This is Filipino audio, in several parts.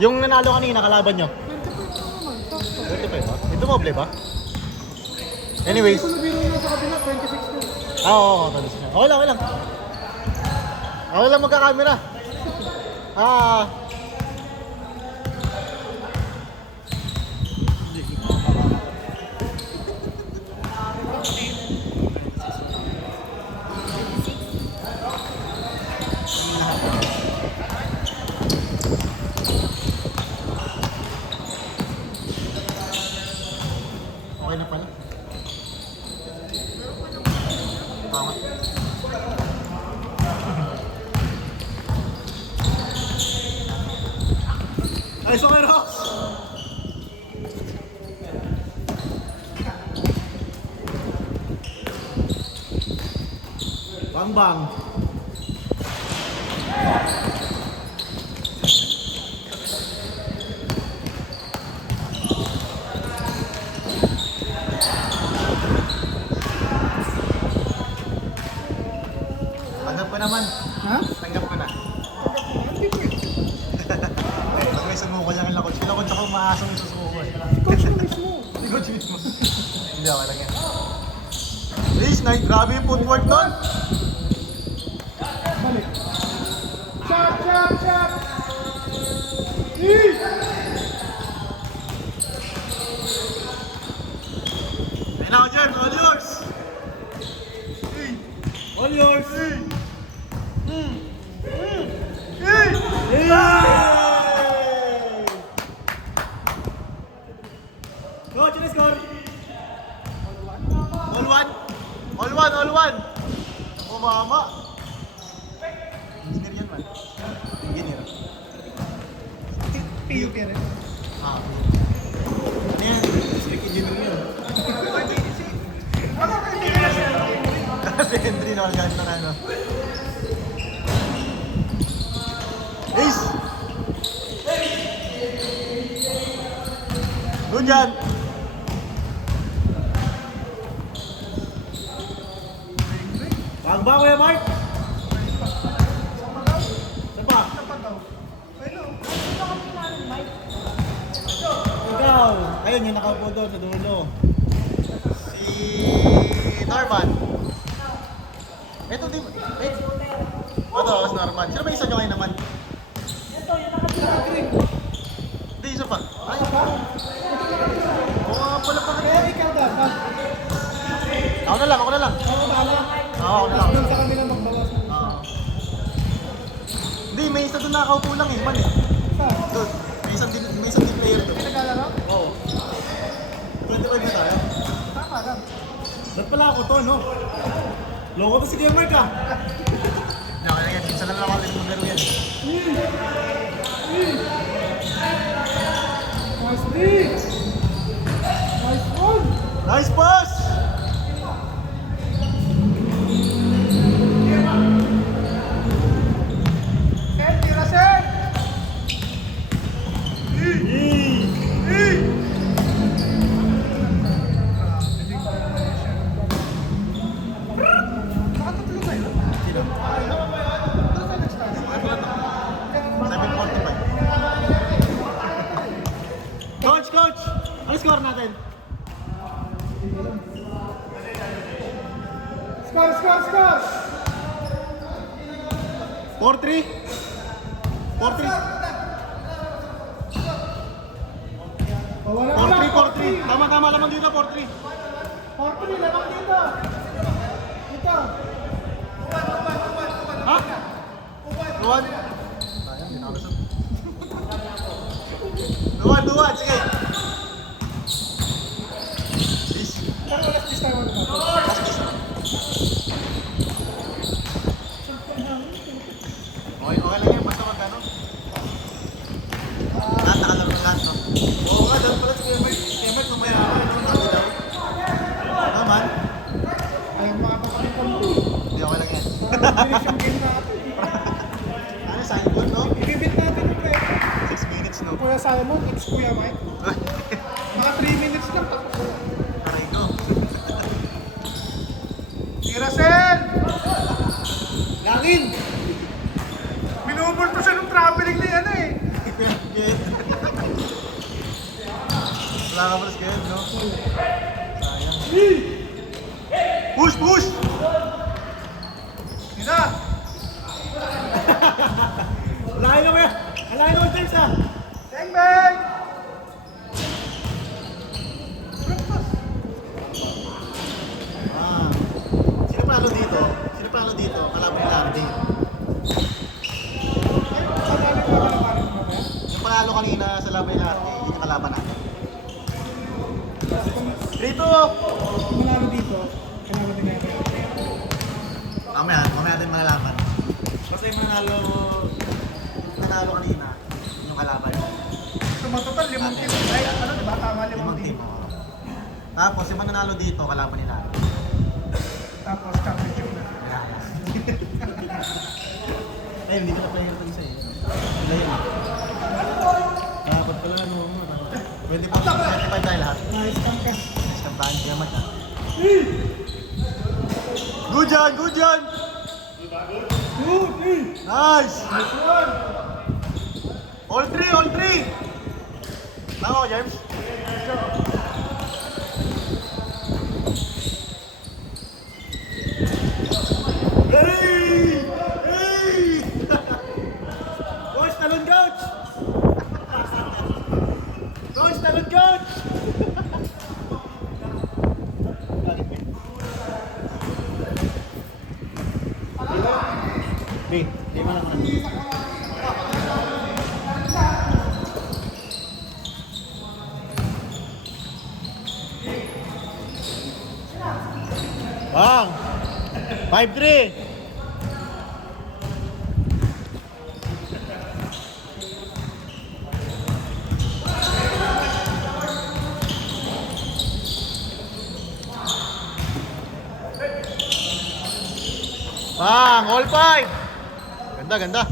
Yung nanalo kanina, kalaban nyo? 25 25 ba? Ito moble ba? Anyways. Kung nabiro nyo sa kabila, 26 na. Oo, talis niya. Okay lang, okay lang. Okay lang magka-camera. Ah. Okay na pala. Tama. Ay, so kayo, Rox! Bang bang. Tanggap ko naman. Ha? Tanggap ko na. Hindi po eh. Pag may sumuko lang yung lakot. Sinakot ako maasong yung susuko eh. Si Coach na mismo. Hindi ko mismo. Hindi ako lang yan. Please, Knight, grabe yung footwork nun. Balik. Shot, shot, shot! Eee! Ayun ako dyan, all yours. Hey. All yours. Hey. Hey. Coach, let's score. All one. All one, all one. Ako, mama. Engineer yan, man. Engineer. PUP rin. Ah. Ano yan? Strict engineer yun. Kasi Henry na maganda ng ano. Ace! Doon yan! Bang ba, Kuya Mark? Saan pa? Ikaw! Ayun, yung nakaupo doon sa dulo. Si Norman. Ito din. Eh. Ito, si Norman. Sino ba isa nyo kayo naman? Hindi, isa pa. Ay, ito. Oo, pala pa Kaya ikaw dapat. Ako na lang, ako na lang. Oo, bahala. Oo, ako na lang. Doon sa kanila magbawas. Oo. Hindi, may isa doon nakaupo lang eh. Man eh. Saan? Doon. May isang din player doon. Naglalaro? Oo. 25 na tayo. Tama lang. Ba't pala ako to, no? Loko to si Kuya Mark ah. Naka na yan, minsan lang ako ulit maglaro yan. Nice lead! Nice one! Nice pass! Sen, tira Sen! Nakatatlo kayo? Sino? Doon tayo nag-start. 7:45. Coach, coach! Ano score natin? Score, score, score! 4-3? 4-3? Wala 4-3, 4-3. Tama-tama naman dito, 4-3. 4-3, lamang dito. Dito. Ha? Luwan? Sayang, hindi nakalusot. Luwan, luwan, sige. Please. Parang alas 10 tayo ano ba? Okay, okay lang yan, basta magkano. Lahat nakalaro ng lahat, no? Oo nga, dahil pala si Kuya Mark. Kuya Mark, mamaya ako rin naman ako daw. Naman? Ayaw makapakalit kami. Hindi, okay lang yan. Parang finish yung game natin. Ano, Simon, no? Ibibit natin yung play. 6 minutes, no? Kuya Simon, it's Kuya Mike. Mga 3 minutes lang. Aray ko. Tira Sen! Langin! Binubulto siya ng traveling na yan eh. Get. Nakakabalas kayo, no? Sayang. Push, push! Sina! Alahin naman yan! Alahin naman, James, ha! Bang bang! Ah. Sino panalo dito? Sino panalo dito? Kalaban nila, hindi. Yung panalo kanina sa laban nila, yun yung kalaban natin. Dito! Manalo dito, kailangan din natin. Mamaya natin malalaman. Basta yung nanalo kanina, yung kalaban. Tumatotal, 5 team. Ay, ano, diba? Tama, 5 Limang team. team. Oo. Tapos, yung mananalo dito, kalaban nila. Tapos, championship na. Ay, hindi ko na player ito isa eh. Wala yun eh. Dapat pala, ano mo. 25 tayo lahat. Nice tank ka. Next time tayo, kaya match ah. Good yan! Good yan! Good, eh! Nice! Nice one! All three! All three! Tama ko, James? Hey! Hey! Coach, talon coach! Coach, talon coach! Di mo naman. Bang! 5-3! Bang! All 5! Ganda, ganda.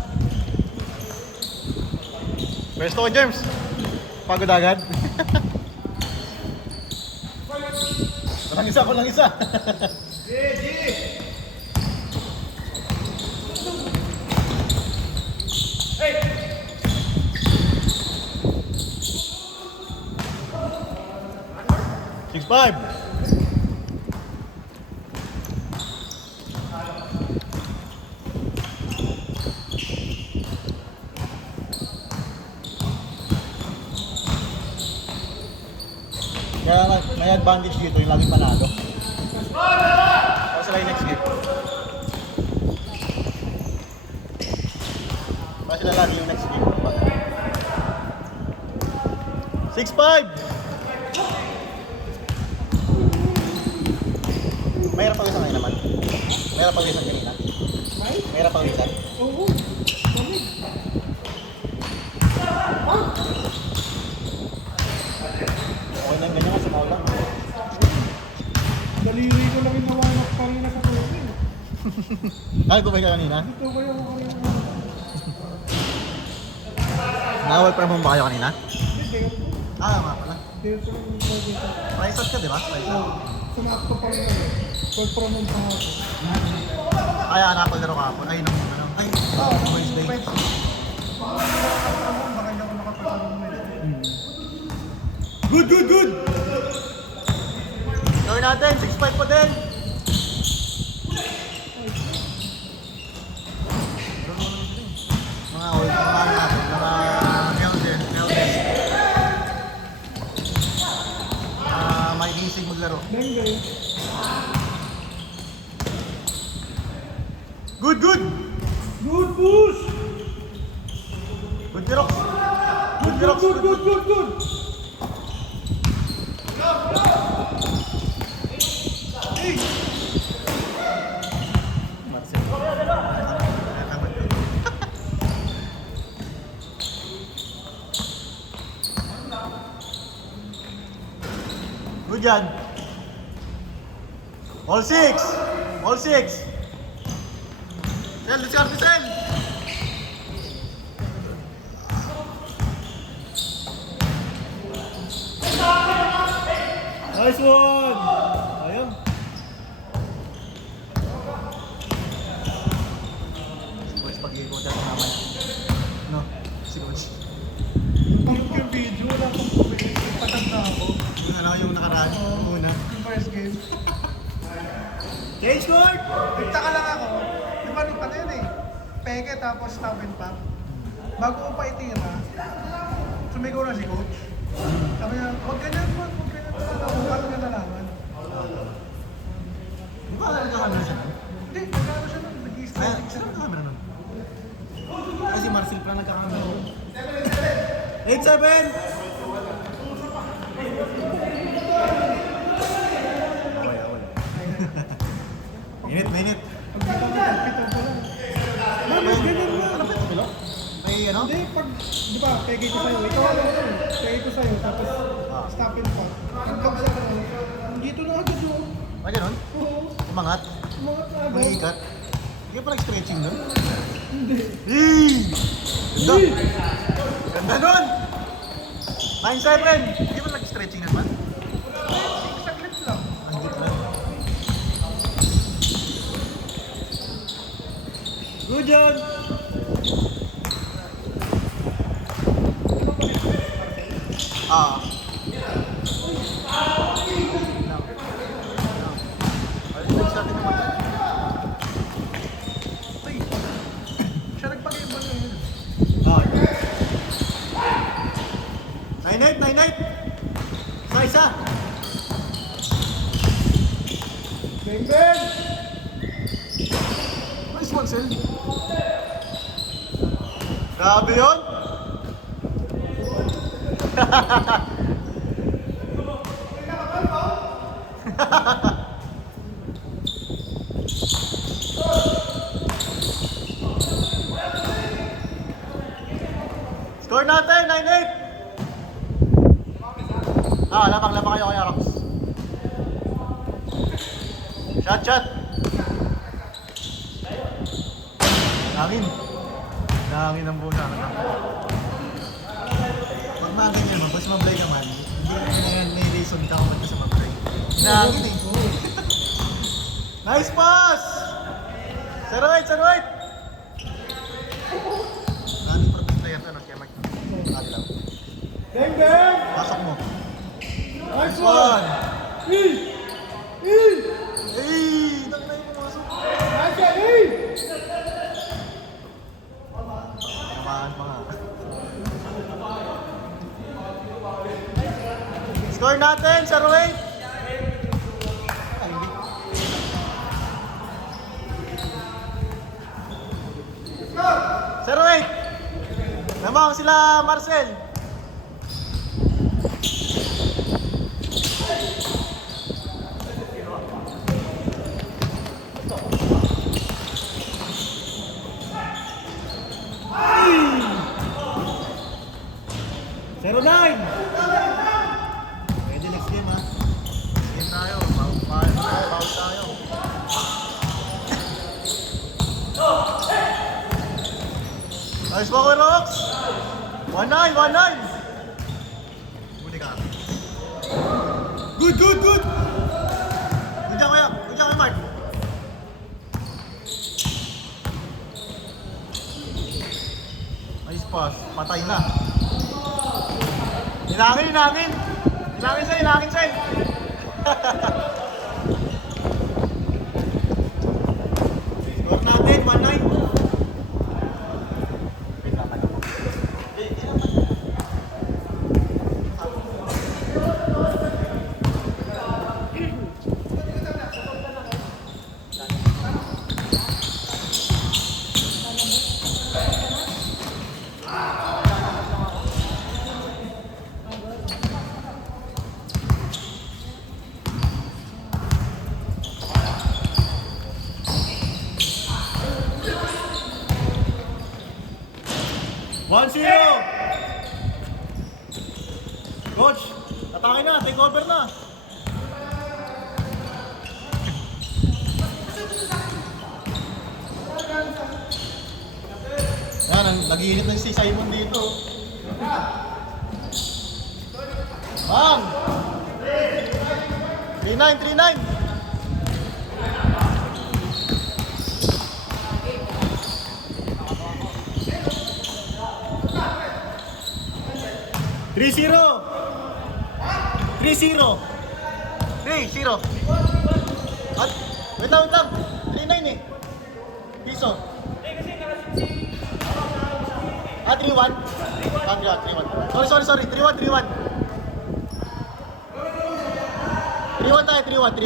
Pwesto ko, James. Pagod agad. Kulang isa. Six five. Kaya may advantage dito yung laging panalo. O sila yung next game. Para sila lagi yung next game. 6-5! Mahirap pawisan kayo naman. Mahirap pawisan kanina. Mahirap pawisan. Oo. Lamig. Okay lang ganyan nga, sumaw lang. Daliri ko lang yung nawanak kanina sa tulong. Ay, kumay ka kanina? Ito ba yung kanina? Nawal pa naman ba kayo kanina? Hindi. Ah, nga pala. Dito lang yung mga dito. Price out ka, di ba? Price out. Sumakto pa rin ako. Call from home pa ako. Ay, napaglaro ka po. Ay, nung ano. Ay, Wednesday. Baka hindi ako nakapagsalong nila. Good! Gawin natin, 6-5 po din. Mga old, mga eldest. May gising maglaro. Dengay. Good! Good push! Good Tirox! Good Tirox! Good! Good yan! All 6! All 6! Sel, discard Sel! Nice one! Ayun. Si Coach pag-iikutan sa naman. No? Si Coach. Pag yung video, wala akong pumili. Patag na ako. game. Change court! Nagtaka lang ako. Di ba nung ano yun eh? Peke tapos stop and pop. Bago ko pa itira, sumigaw na si coach. Sabi niya, huwag ganyan man, huwag ganyan talaga. Huwag paano niya nalaman. Di ba nagkakamera siya? Hindi, nagkano siya nun. Ay, Nag-i-stretching siya. saan nagkakamera nun? Kasi Marcel pa nagkakamera nun. 8-7! Minute. Pag di ka pito ko lang. Mami, ganyan lang. Ano ba ito, Bilo? May ano? Hindi, pag, di ba, peke ko sa'yo. Ikaw ano yun? Peke ko sa'yo, tapos stop and pop. Ang pag sa dito na agad yun. Ah, ganun? Oo. Umangat? Mga agad. Mangikat? Hindi pa nag-stretching nun? Hindi. Ganda! Ganda nun! 9-7! Hindi pa nag-stretching naman? Saglit lang. Andit lang. Good John! Ah. Ay, siya nagpag-iba na yun. Ah. 9-8! Isa! Bang, bang! Nice one, Sel. Grabe yun! Score natin, 9-8! Ah, labang kayo kay Arax. Shot! Nangin ang buo sa akin. Pag mga ganyan man, basta mablay ka man, hindi na yan may reason ka kung ba't ka sa mablay. Nangin eh. Nice pass! Saroit! Nani protect player ano, kaya Mike. Nani lang. Bang, bang! Pasok mo. Nice one! Hey! Nang na yung pumasok. Nice one, hey! Namaan pa nga. Score natin, Saroit! Ay, hindi. Saroit! Namang sila Marcel! Zero 9! Pwede next game ha. Next game tayo. Foul tayo. Nice one, Rox! 1-9! Muli ka. Good! Good dyan kuya Mark. Nice pass. Patay na. Inangin sa'yo. Score natin, 1-9. One zero! Coach, atake na, take over na. Yan, nag-iinit na si Simon dito. Bang! 3-9! 3-0! 3-0. At, wait lang. 3-9 eh. Piso. Ah, 3-1? 3-1. Sorry. 3-1. 3-1 tayo, 3-1. Ito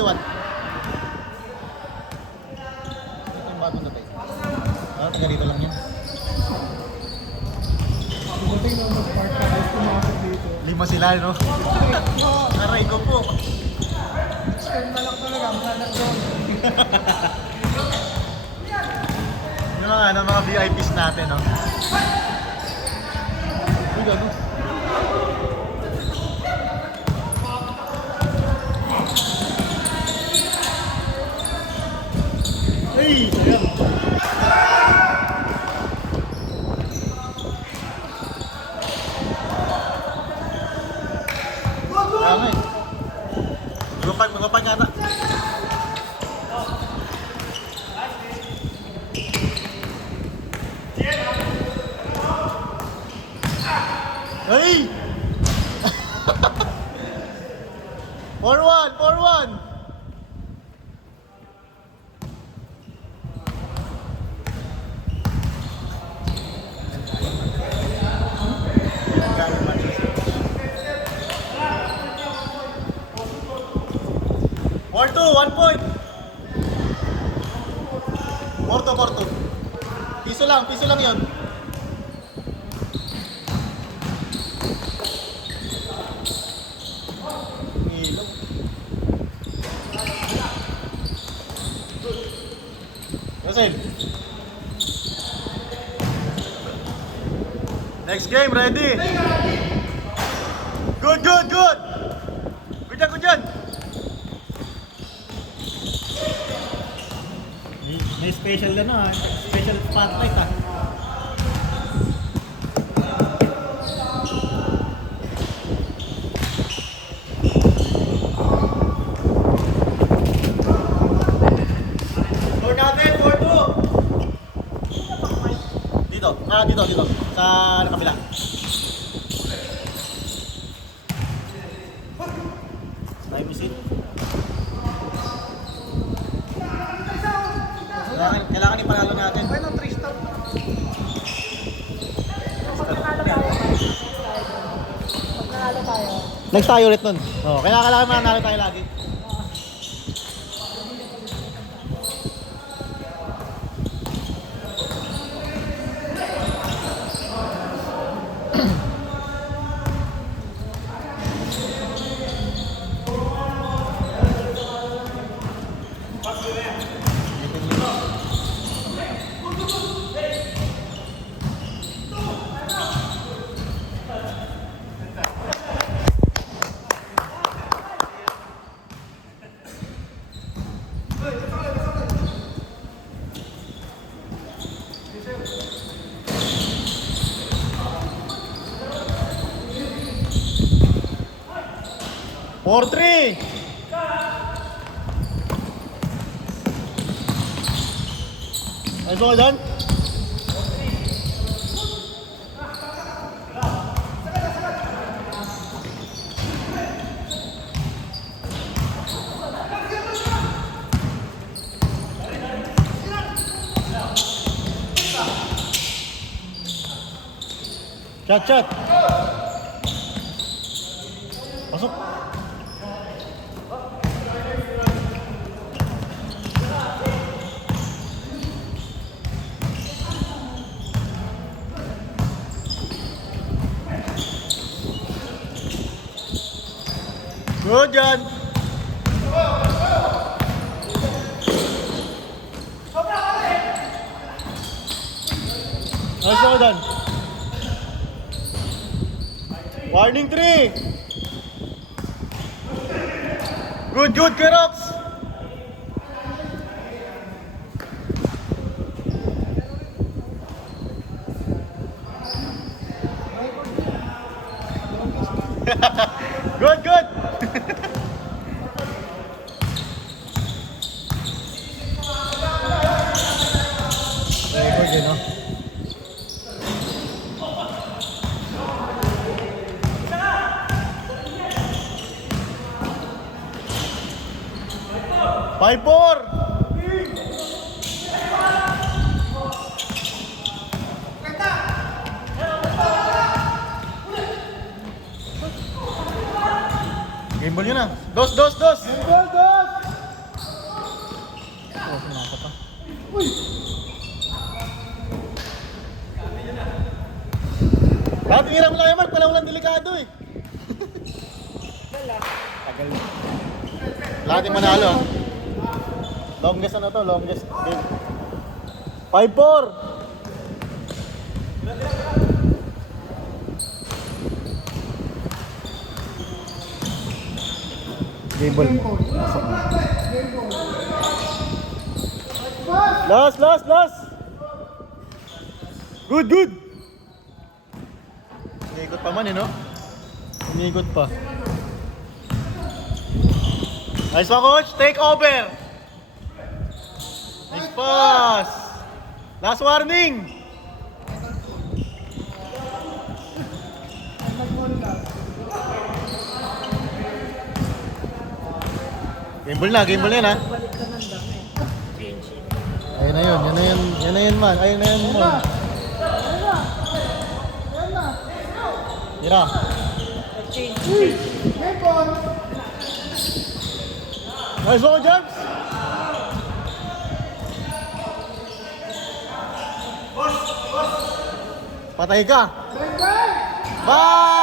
yung bago na tayo. Ah, taga dito lang yan. Buting na mag-park ka, guys, pumasok dito. 5 sila, no? Aray ko po. Spend na lang talaga, wala na doon. Yung mga VIPs natin, no? Uy, gano? Ay, sayang. Tama eh. Magpapag nga na. Ay! 4-1. Porto, 1 point. Porto. Piso lang yun. Ilog. Russell. Next game, ready? Good. Good dyan. May special special spotlight ah. Score natin, 4-2. Dito. Sa kabila. Time is it. Kailangan ipanalo natin. Bueno, 3-stop. Pag nanalo tayo. Next tayo ulit nun. Kailangan manalo tayo lagi. Four, 3. Ayos mo ka dyan? Shot. Pasok. Good yan. Ayos mo ka dyan? Warning 3. Good, Kerox. Good. Record yun, no? 5-4. Game ball yun ah. Dos. Ball, dos! Oh, sinapa pa. Lahat ng hirap na kayo, Mark. Walang delikado eh. Tagal. Lahat yung manalo. Longest ano to? Longest game. 5-4. Game ball. Last. Good. Umiikot pa man eh, no? Umiikot pa. Nice one, coach. Take over. Nice pass. Last warning. Game ball na yan ha. Ayun na yun man. Ayun na yun man. Tira. Nice one, James. Patay ka. Bye!